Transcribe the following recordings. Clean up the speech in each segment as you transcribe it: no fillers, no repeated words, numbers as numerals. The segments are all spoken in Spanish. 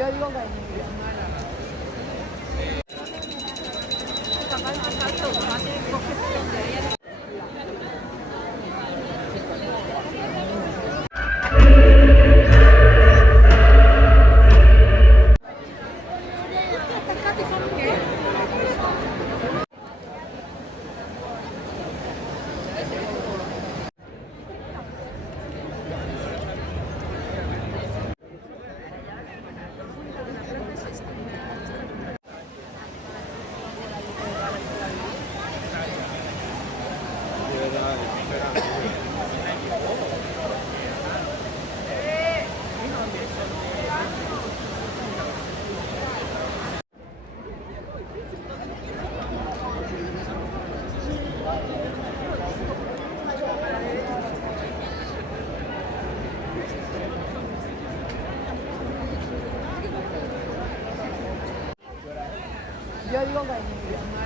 Yo digo vainilla. Yo digo vainilla.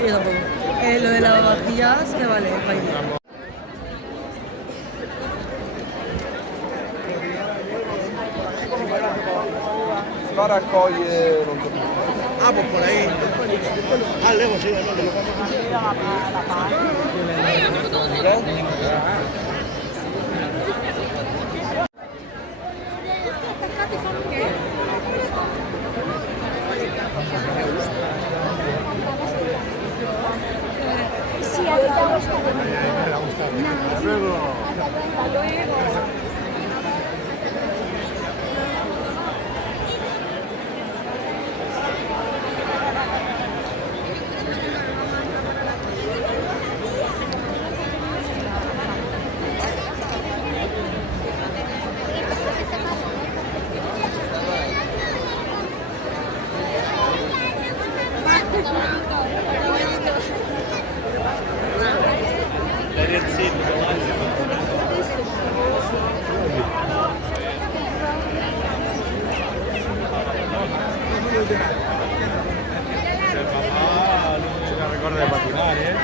Yo tampoco. Lo de las vajillas, que vale, paella. Si va a raccogliere, non so più. Ah, pues por ahí. Ah, lejos, sí, no, lejos. Sí, a ti te ha gustado. Hasta luego. Hasta luego. Recuerda de patinar, ¿eh?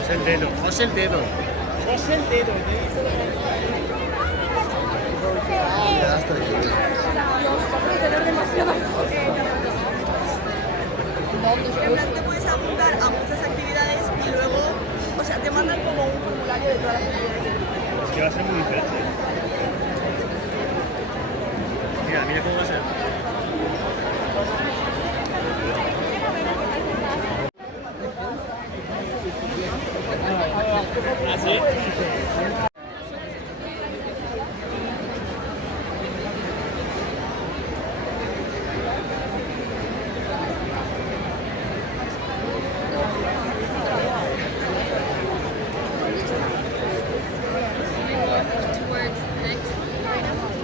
Es el dedo, no es el dedo. No es el dedo. En plan, te puedes apuntar a muchas actividades y luego, o sea, te mandan como un formulario de todas las actividades. Es que va a ser muy diferente. Mira, mira cómo va a ser. ¿Así?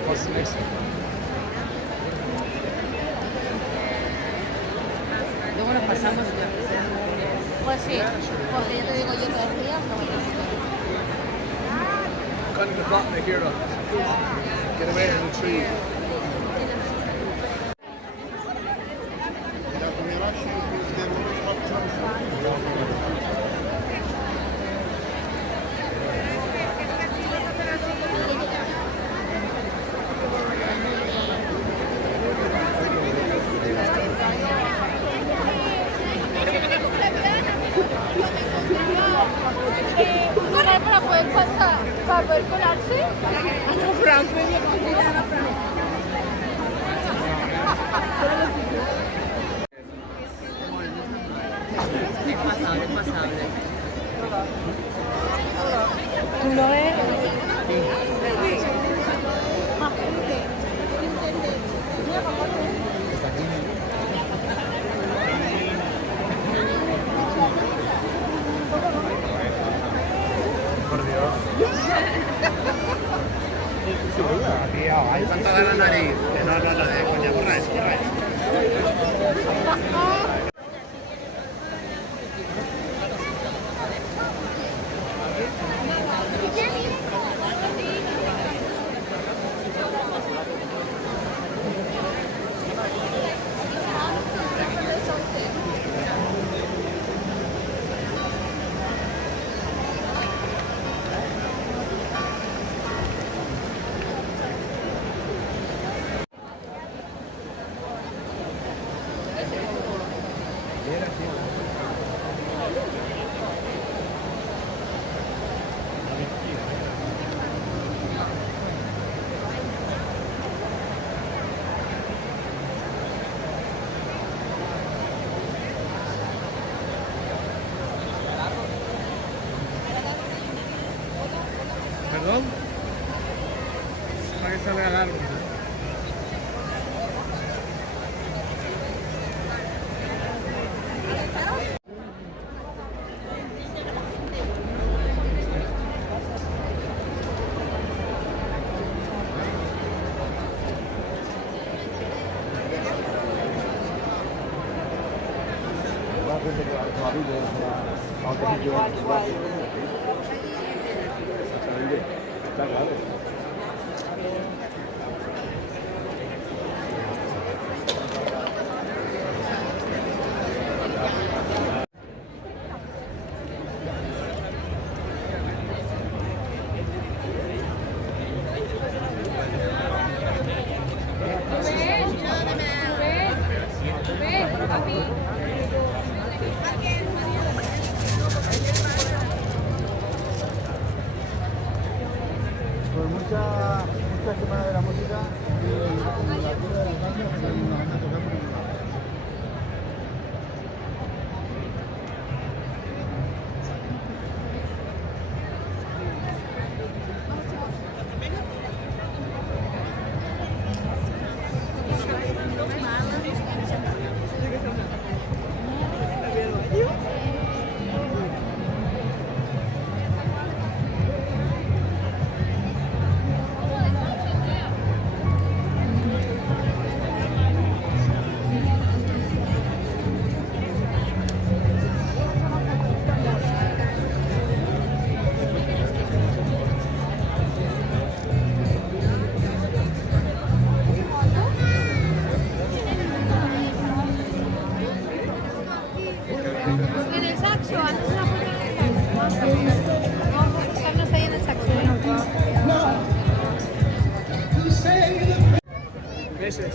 What's next? Luego nos pasamos ya. Pues sí, porque yo te digo, yo 3 días no voy a Kind of the button here, look. Get away from the tree. correr para poder pasar, para poder colarse. Es pasable, es pasable. Tú lo ves. Por Dios. Tío, hay tanta da la nariz. Que no, de coña, borra eso, borra eso. ¿Perdón? Para que salga largo. La gente che ha la vita, Está claro. Pues muchas semanas de la música y la tierra de la caña, pues hay una banda tocando. En el saxo, antes una foto en el saxo. Vamos a buscarnos ahí en el saxo. Eso es.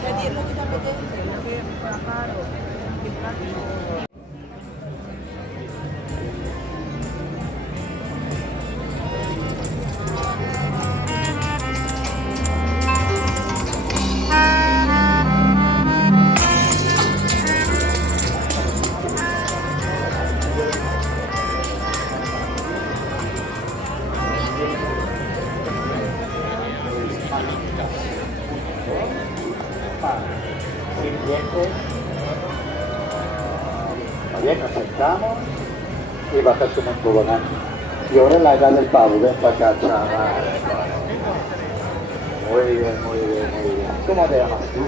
Si a ti es lo que te apetece. Bien, nos sentamos y bajas como un tobogán. Y ahora la edad del pavo, ven para acá, chaval. Muy bien, muy bien, muy bien. ¿Cómo te llamas tú?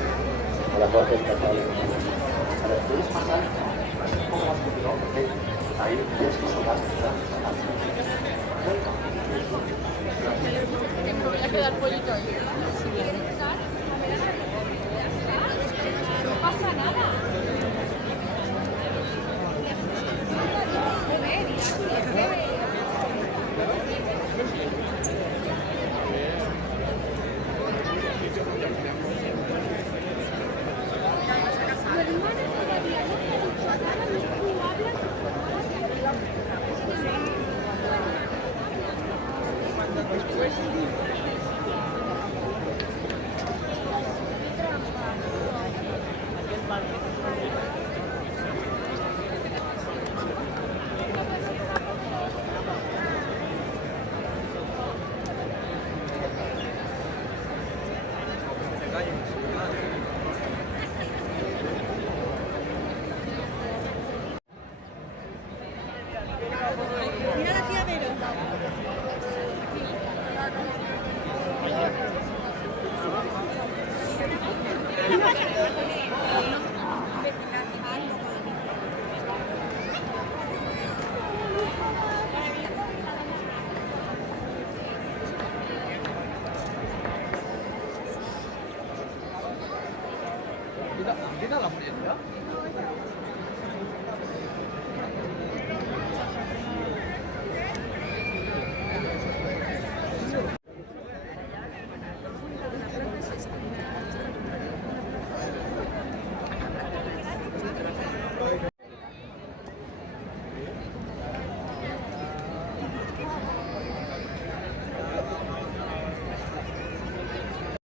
Hola, Jorge, ¿qué tal? A ver, ¿puedes pasar? Un poco más porque no, porque ahí tienes que soltar. Me voy a quedar pollito ahí. No pasa nada. Mira la tía Vero. ¿Qué tal la hamburguesa?